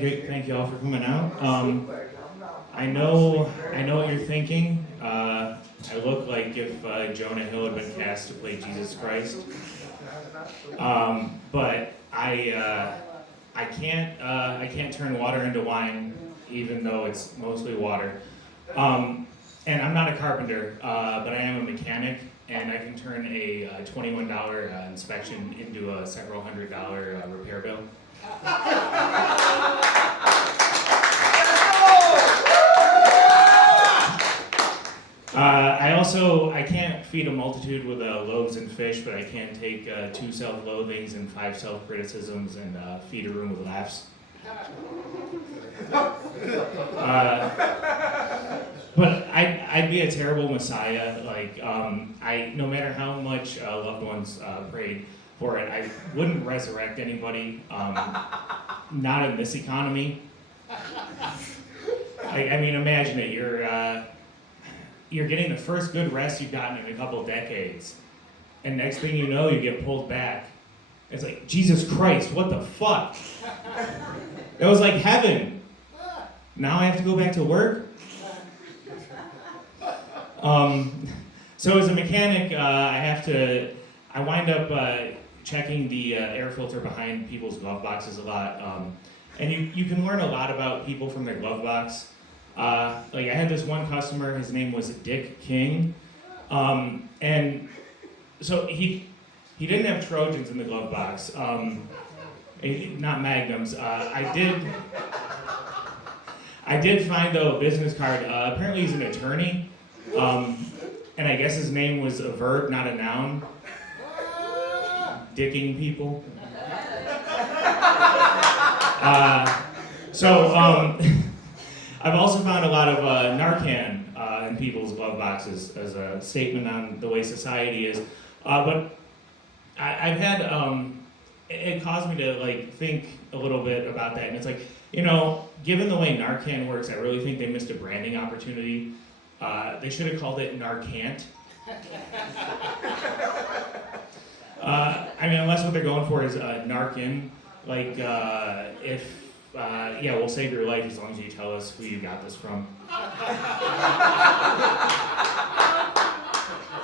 thank you all for coming out. I know what you're thinking. I look like if Jonah Hill had been cast to play Jesus Christ. But I can't turn water into wine, even though it's mostly water. And I'm not a carpenter, but I am a mechanic, and I can turn a $21 inspection into a several $100 repair bill. I can't feed a multitude with loaves and fish, but I can take 2 self-loathings and 5 self-criticisms and feed a room with laughs. But I'd be a terrible messiah. Like no matter how much loved ones prayed for it, I wouldn't resurrect anybody. Not in this economy. I mean, imagine it. You're getting the first good rest you've gotten in a couple decades, and next thing you know, you get pulled back. It's like, Jesus Christ, what the fuck? It was like heaven. Now I have to go back to work? So as a mechanic, I wind up checking the air filter behind people's glove boxes a lot. And you can learn a lot about people from their glove box. Like I had this one customer, his name was Dick King. And so he didn't have Trojans in the glove box, not Magnums. I did find though a business card. Apparently he's an attorney, and I guess his name was a verb, not a noun. Dicking people. I've also found a lot of Narcan in people's glove boxes as a statement on the way society is. But I've had, it caused me to like think a little bit about that. And it's like, given the way Narcan works, I really think they missed a branding opportunity. They should have called it Narcant. I mean, unless what they're going for is Narcan. Like, we'll save your life as long as you tell us who you got this from.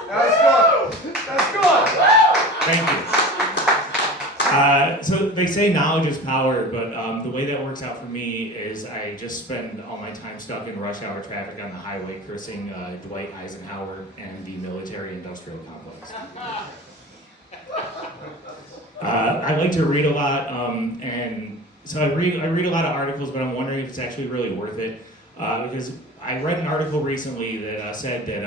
That's good. That's good. Thank you. So they say knowledge is power, but the way that works out for me is I just spend all my time stuck in rush hour traffic on the highway cursing Dwight Eisenhower and the military-industrial complex. I like to read a lot, and so I read a lot of articles, but I'm wondering if it's actually really worth it, because I read an article recently that said that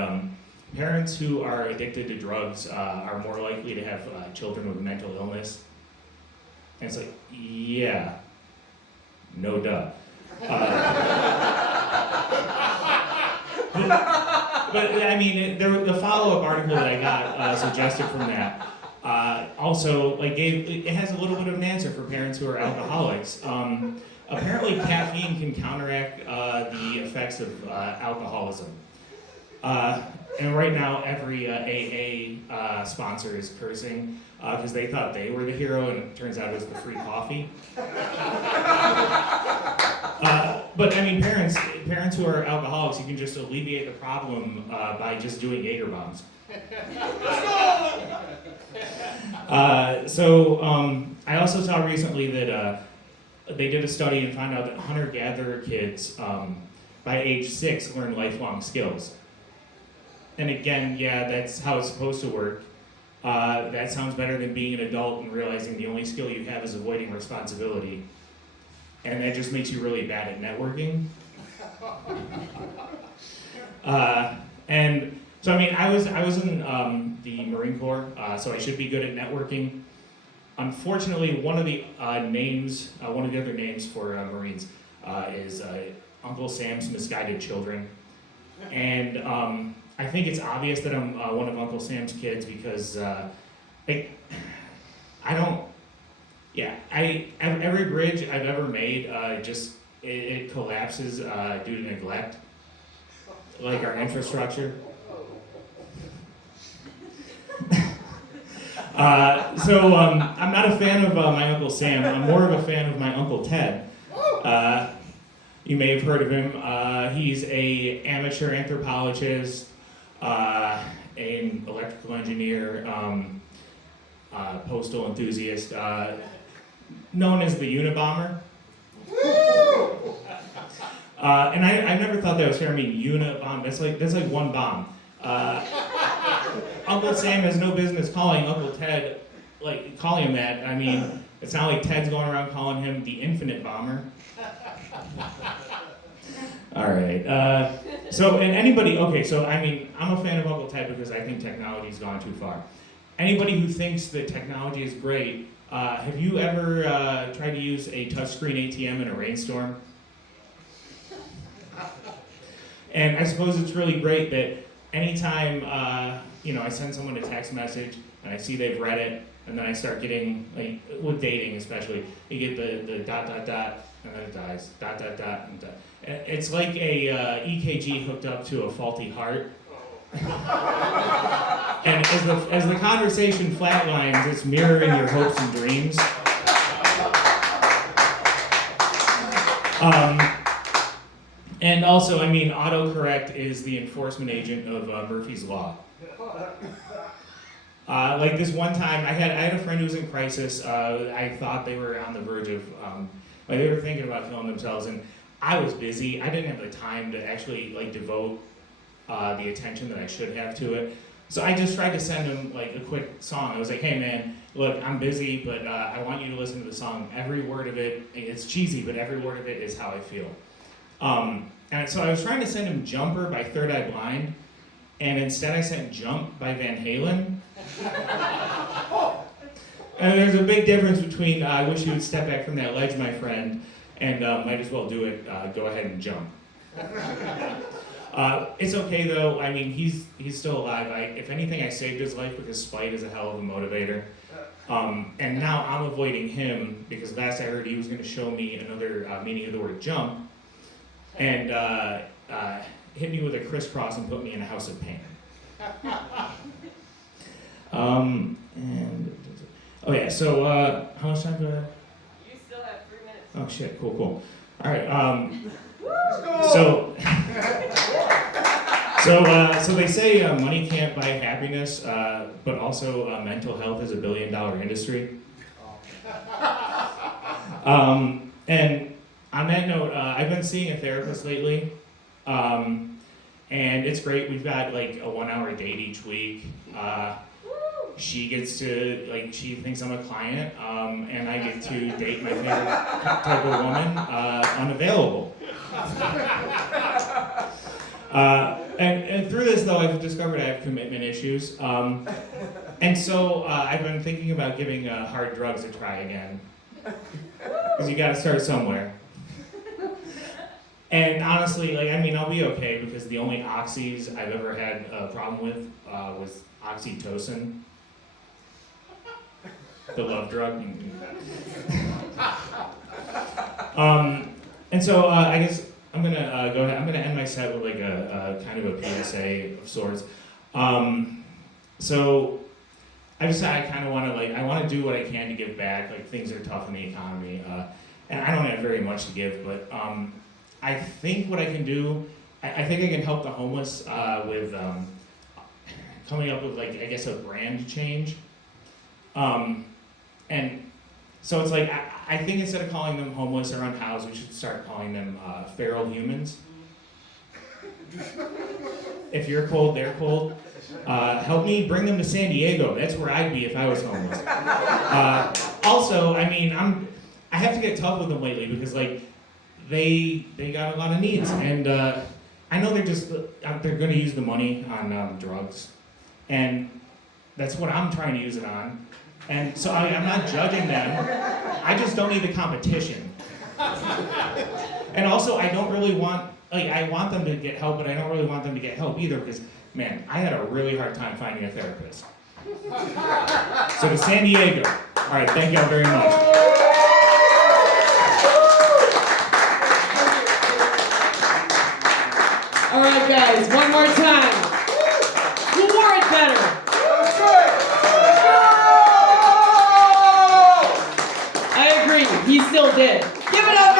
parents who are addicted to drugs are more likely to have children with mental illness. And it's like, yeah, no duh. But I mean, the follow-up article that I got suggested from that also it has a little bit of an answer for parents who are alcoholics. Apparently, caffeine can counteract the effects of alcoholism. And right now, every AA sponsor is cursing because they thought they were the hero, and it turns out it was the free coffee. But I mean, parents who are alcoholics, you can just alleviate the problem by just doing Jaeger bombs. I also saw recently that they did a study and found out that hunter-gatherer kids by age 6 learn lifelong skills. And again, yeah, that's how it's supposed to work. That sounds better than being an adult and realizing the only skill you have is avoiding responsibility. And that just makes you really bad at networking. And so, I mean, I was in the Marine Corps, so I should be good at networking. Unfortunately, one of the other names for Marines is Uncle Sam's Misguided Children. And I think it's obvious that I'm one of Uncle Sam's kids because every bridge I've ever made it collapses due to neglect, like our infrastructure. I'm not a fan of my Uncle Sam. I'm more of a fan of my Uncle Ted. You may have heard of him. He's a amateur anthropologist, an electrical engineer, postal enthusiast, known as the Unabomber. And I never thought that was fair. I mean, Unabomber, that's like one bomb. Uncle Sam has no business calling Uncle Ted, calling him that. I mean, it's not like Ted's going around calling him the Infinite Bomber. All right. I'm a fan of Uncle Ted because I think technology's gone too far. Anybody who thinks that technology is great, have you ever tried to use a touchscreen ATM in a rainstorm? And I suppose it's really great that anytime I send someone a text message and I see they've read it, and then I start getting, with dating especially, you get the dot, and then it dies, dot, and dot. It's like a EKG hooked up to a faulty heart. And as the conversation flatlines, it's mirroring your hopes and dreams. And also, autocorrect is the enforcement agent of Murphy's Law. This one time, I had a friend who was in crisis. I thought they were on the verge of, they were thinking about killing themselves, and I was busy. I didn't have the time to actually devote the attention that I should have to it. So I just tried to send him a quick song. I was like, hey man, look, I'm busy, but I want you to listen to the song. Every word of it, it's cheesy, but every word of it is how I feel. And so I was trying to send him Jumper by Third Eye Blind, and instead I sent Jump by Van Halen. And there's a big difference between I wish you would step back from that ledge, my friend, and might as well do it, go ahead and jump. It's okay though, he's still alive. If anything, I saved his life because spite is a hell of a motivator. And now I'm avoiding him because last I heard he was going to show me another meaning of the word jump, and hit me with a crisscross and put me in a house of pain. So how much time do I have? You still have 3 minutes. Oh shit, cool. All right, so they say money can't buy happiness, but also mental health is $1 billion industry. And on that note, I've been seeing a therapist lately, and it's great. We've got a 1 hour date each week. She gets to, she thinks I'm a client, and I get to date my favorite type of woman, unavailable. And through this, though, I've discovered I have commitment issues. And so I've been thinking about giving hard drugs a try again. Because you gotta start somewhere. And honestly, I'll be okay because the only oxys I've ever had a problem with was oxytocin. The love drug. And so I guess I'm gonna go ahead. I'm gonna end my set with a kind of a PSA of sorts. So I decided I kind of want to I want to do what I can to give back. Things are tough in the economy, and I don't have very much to give. But I think what I can do, I think I can help the homeless with coming up with a brand change. And so it's I think instead of calling them homeless or unhoused, we should start calling them feral humans. If you're cold, they're cold. Help me bring them to San Diego. That's where I'd be if I was homeless. Also, I have to get tough with them lately because they got a lot of needs, and I know they're going to use the money on drugs, and that's what I'm trying to use it on. And so I'm not judging them. I just don't need the competition. And also, I don't really want, I want them to get help, but I don't really want them to get help either because, man, I had a really hard time finding a therapist. So to San Diego. All right, thank y'all very much. All right, guys, one more time. Who wore it better? I agree. He still did. Give it up